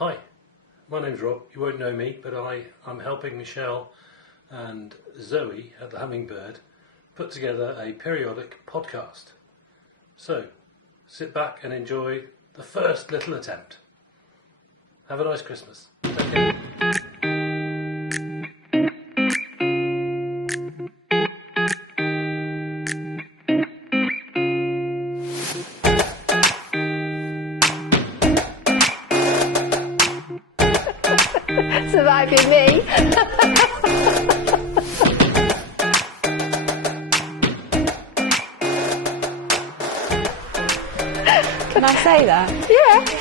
Hi, my name's Rob. You won't know me, but I'm helping Michelle and Zoe at the Hummingbird put together a periodic podcast. So, sit back and enjoy the first little attempt. Have a nice Christmas. Take care. Surviving me. Can I say that? Yeah.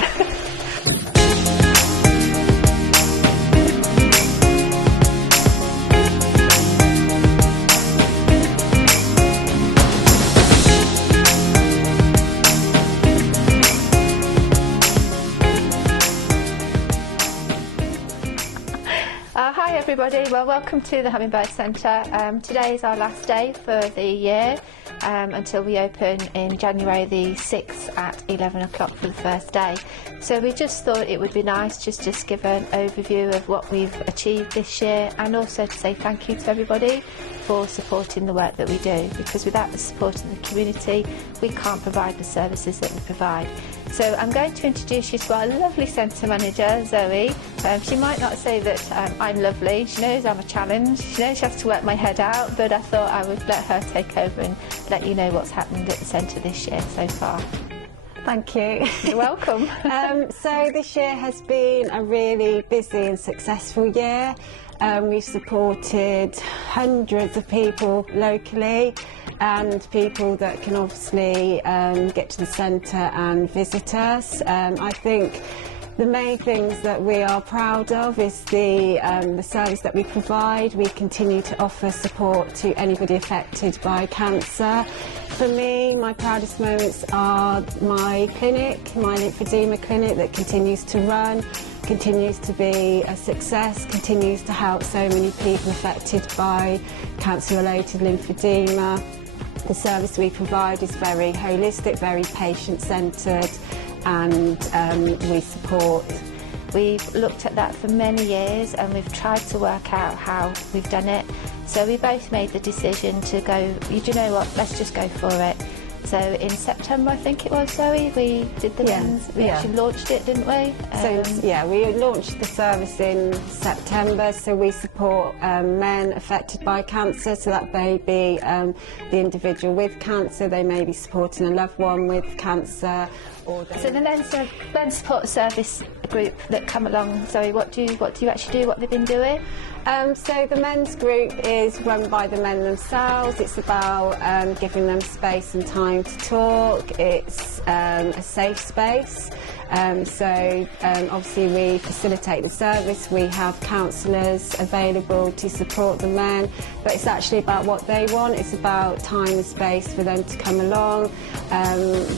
Hi everybody, well welcome to the Hummingbird Centre. Today is our last day for the year until we open in January the 6th at 11 o'clock for the first day. So we just thought it would be nice just to give an overview of what we've achieved this year, and also to say thank you to everybody for supporting the work that we do, because without the support of the community we can't provide the services that we provide. So I'm going to introduce you to our lovely centre manager, Zoe. She might not say that I'm lovely. She knows I'm a challenge. She knows she has to work my head out, but I thought I would let her take over and let you know what's happened at the centre this year so far. Thank you. You're welcome. So this year has been a really busy and successful year. We've supported hundreds of people locally and people that can obviously get to the centre and visit us. I think the main things that we are proud of is the service that we provide. We continue to offer support to anybody affected by cancer. For me, my proudest moments are my clinic, my lymphedema clinic that continues to run, continues to be a success, continues to help so many people affected by cancer-related lymphedema. The service we provide is very holistic, very patient-centred, and we support. We've looked at that for many years and we've tried to work out how we've done it. So we both made the decision to go, you know what, let's just go for it. So in September, I think it was, Zoe, we did the men's, we actually launched it, didn't we? We launched the service in September, so we support men affected by cancer, so that may be the individual with cancer, they may be supporting a loved one with cancer. So the men's support service group that come along, Zoe, what do you actually do, what have they been doing? So the men's group is run by the men themselves. It's about giving them space and time to talk. It's a safe space. Obviously we facilitate the service. We have counsellors available to support the men, but it's actually about what they want. It's about time and space for them to come along.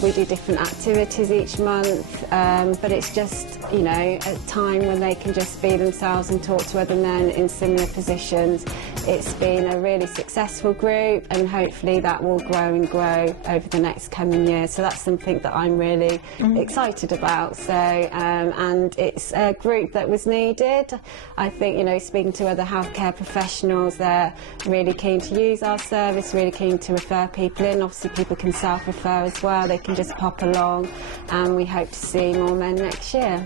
We do different activities each month, but it's just, a time when they can just be themselves and talk to other men in similar positions. It's been a really successful group, and hopefully that will grow and grow over the next coming year. So that's something that I'm really excited about. So, and it's a group that was needed. I think, speaking to other healthcare professionals, they're really keen to use our service, really keen to refer people in. Obviously people can self-refer as well, they can just pop along, and we hope to see more men next year.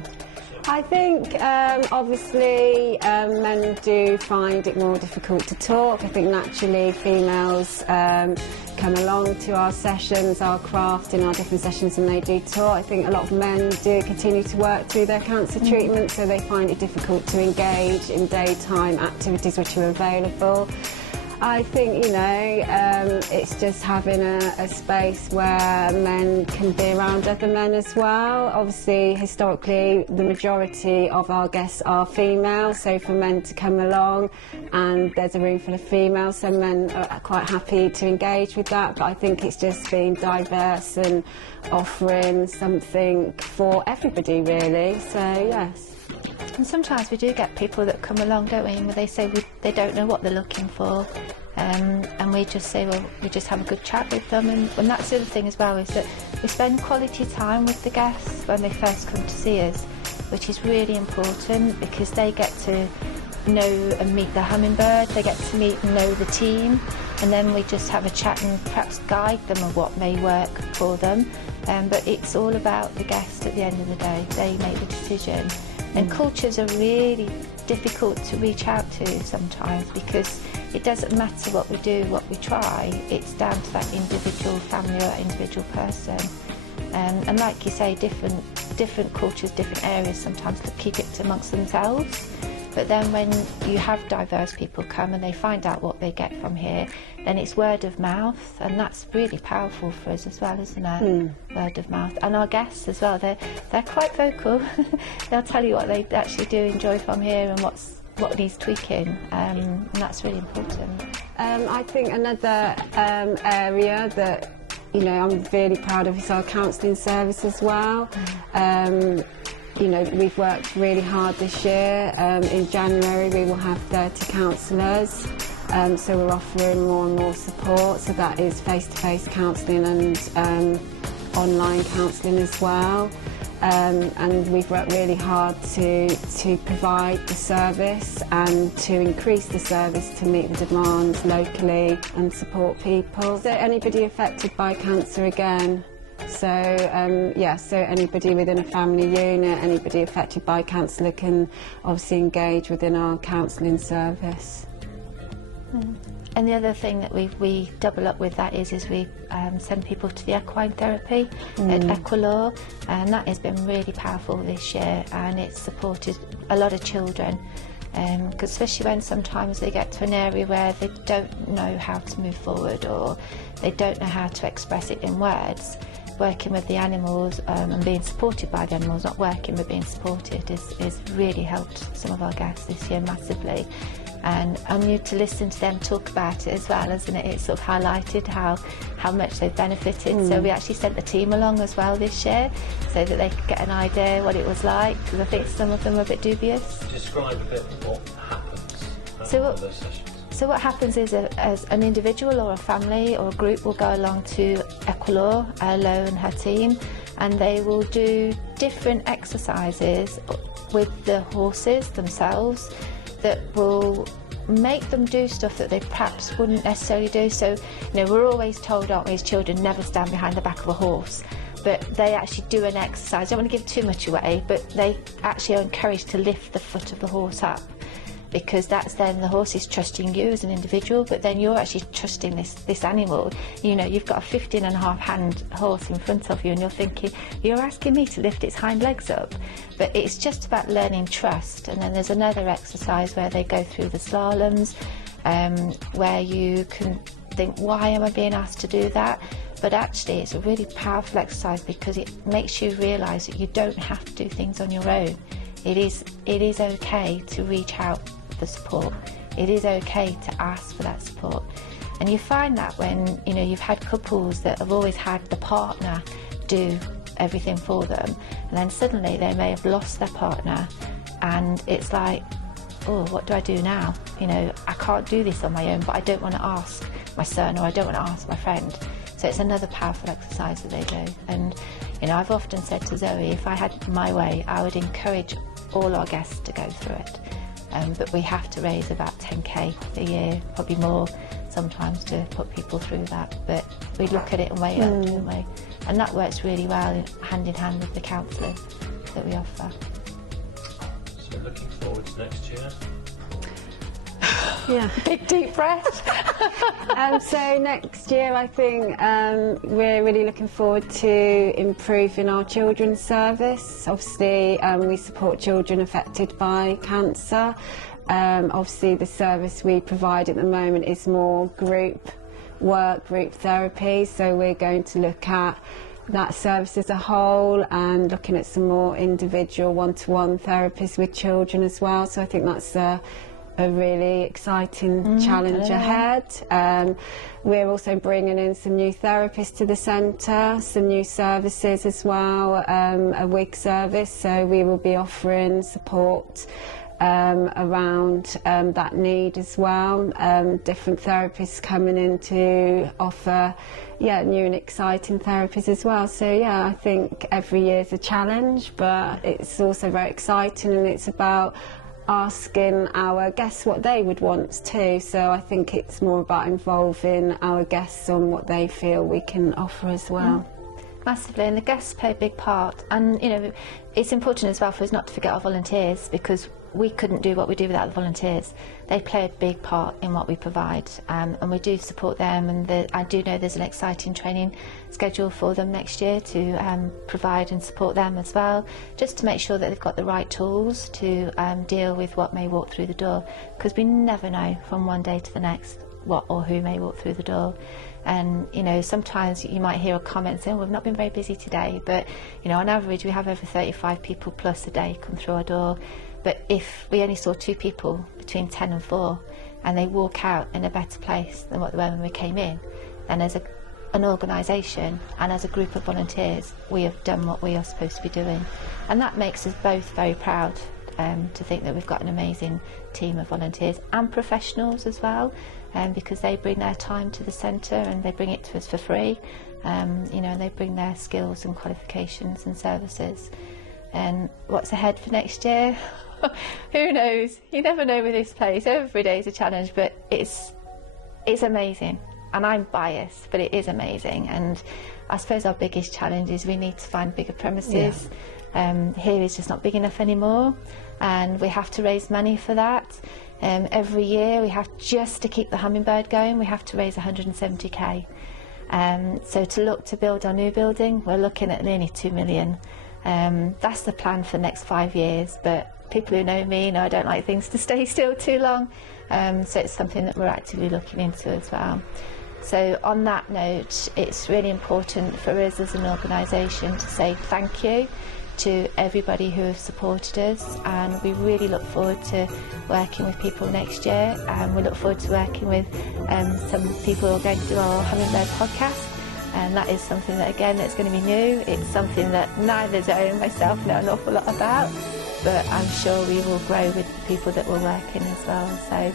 I think obviously men do find it more difficult to talk. I think naturally females come along to our sessions, our craft in our different sessions, and they do talk. I think a lot of men do continue to work through their cancer treatment, so they find it difficult to engage in daytime activities which are available. I think, it's just having a space where men can be around other men as well. Obviously, historically, the majority of our guests are female, so for men to come along and there's a room full of females, so men are quite happy to engage with that, but I think it's just being diverse and offering something for everybody, really, so yes. And sometimes we do get people that come along, don't we, and they say they don't know what they're looking for, and we just say, well, we just have a good chat with them, and that's the other thing as well, is that we spend quality time with the guests when they first come to see us. which is really important because they get to know and meet the hummingbird, they get to meet and know the team, and then we just have a chat and perhaps guide them on what may work for them. But it's all about the guest at the end of the day. They make the decision. And cultures are really difficult to reach out to sometimes because it doesn't matter what we do, what we try, it's down to that individual family or individual person. And like you say, different cultures, different areas sometimes keep it amongst themselves. But then when you have diverse people come and they find out what they get from here, then it's word of mouth, and that's really powerful for us as well, isn't it? Word of mouth. And our guests as well, they're quite vocal. They'll tell you what they actually do enjoy from here and what needs tweaking, and that's really important. I think another area that I'm really proud of is our counselling service as well. We've worked really hard this year. In January we will have 30 counsellors, so we're offering more and more support, so that is face-to-face counselling and online counselling as well. And we've worked really hard to provide the service and to increase the service to meet the demands locally and support people. So anybody affected by cancer again, so anybody within a family unit, anybody affected by cancer can obviously engage within our counselling service. And the other thing that we double up with that is we send people to the equine therapy at Equalaw, and that has been really powerful this year, and it's supported a lot of children, because especially when sometimes they get to an area where they don't know how to move forward or they don't know how to express it in words. Working with the animals and being supported by the animals, not working but being supported, has really helped some of our guests this year massively. And I need to listen to them talk about it as well, isn't it? It's sort of highlighted how much they've benefited. So we actually sent the team along as well this year so that they could get an idea what it was like, because I think some of them were a bit dubious. Describe a bit what happens in those sessions. So what happens is as an individual or a family or a group will go along to Equalaw, Lo and her team, and they will do different exercises with the horses themselves that will make them do stuff that they perhaps wouldn't necessarily do. So, we're always told, aren't we, as children, never stand behind the back of a horse. But they actually do an exercise. I don't want to give too much away, but they actually are encouraged to lift the foot of the horse up, because that's then the horse is trusting you as an individual, but then you're actually trusting this animal. You've got a 15.5 hand horse in front of you and you're thinking, you're asking me to lift its hind legs up. But it's just about learning trust. And then there's another exercise where they go through the slaloms, where you can think, why am I being asked to do that? But actually it's a really powerful exercise because it makes you realise that you don't have to do things on your own. It is okay to reach out for support. It is okay to ask for that support. And you find that when you've had couples that have always had the partner do everything for them, and then suddenly they may have lost their partner, and it's like, oh, what do I do now? I can't do this on my own, but I don't want to ask my son, or I don't want to ask my friend. So it's another powerful exercise that they do. And I've often said to Zoe, if I had my way, I would encourage all our guests to go through it. But we have to raise about 10k a year, probably more sometimes, to put people through that. But we look at it and weigh it up, don't we? And that works really well hand in hand with the counselling that we offer. So looking forward to next year. Yeah. Big deep breath. So next year I think we're really looking forward to improving our children's service. Obviously we support children affected by cancer. Obviously the service we provide at the moment is more group work, group therapy, so we're going to look at that service as a whole and looking at some more individual one-to-one therapies with children as well. So I think that's a really exciting challenge ahead. We're also bringing in some new therapists to the centre, some new services as well, a wig service, so we will be offering support around that need as well. Different therapists coming in to offer new and exciting therapies as well. So I think every year is a challenge, but it's also very exciting, and it's about asking our guests what they would want too. So I think it's more about involving our guests on what they feel we can offer as well. Massively, and the guests play a big part, and it's important as well for us not to forget our volunteers, because we couldn't do what we do without the volunteers. They play a big part in what we provide, and we do support them, and I do know there's an exciting training schedule for them next year to provide and support them as well, just to make sure that they've got the right tools to deal with what may walk through the door, because we never know from one day to the next what or who may walk through the door. And sometimes you might hear a comment saying, we've not been very busy today, but on average we have over 35 people plus a day come through our door. But if we only saw 2 people between 10 and 4 and they walk out in a better place than what they were when we came in, then as an organisation and as a group of volunteers, we have done what we are supposed to be doing. And that makes us both very proud to think that we've got an amazing team of volunteers and professionals as well, because they bring their time to the centre and they bring it to us for free, and they bring their skills and qualifications and services. And what's ahead for next year? Who knows? You never know with this place. Every day is a challenge, but it's amazing. And I'm biased, but it is amazing. And I suppose our biggest challenge is we need to find bigger premises. Here is just not big enough anymore, and we have to raise money for that. Every year we have, just to keep the Hummingbird going, we have to raise 170k. So to look to build our new building, we're looking at nearly 2 million. That's the plan for the next 5 years, but people who know me know I don't like things to stay still too long, so it's something that we're actively looking into as well. So on that note, it's really important for us as an organisation to say thank you to everybody who have supported us, and we really look forward to working with people next year, and we look forward to working with some people who are going to do our Hummingbird podcast. And that is something that, again, that's going to be new. It's something that neither Zoe and myself know an awful lot about, but I'm sure we will grow with the people that we're working as well. So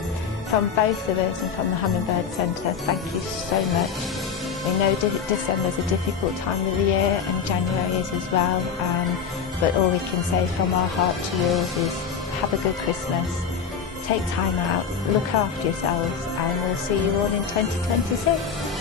from both of us and from the Hummingbird Centre, thank you so much. We know December is a difficult time of the year, and January is as well, but all we can say from our heart to yours is have a good Christmas, take time out, look after yourselves, and we'll see you all in 2026.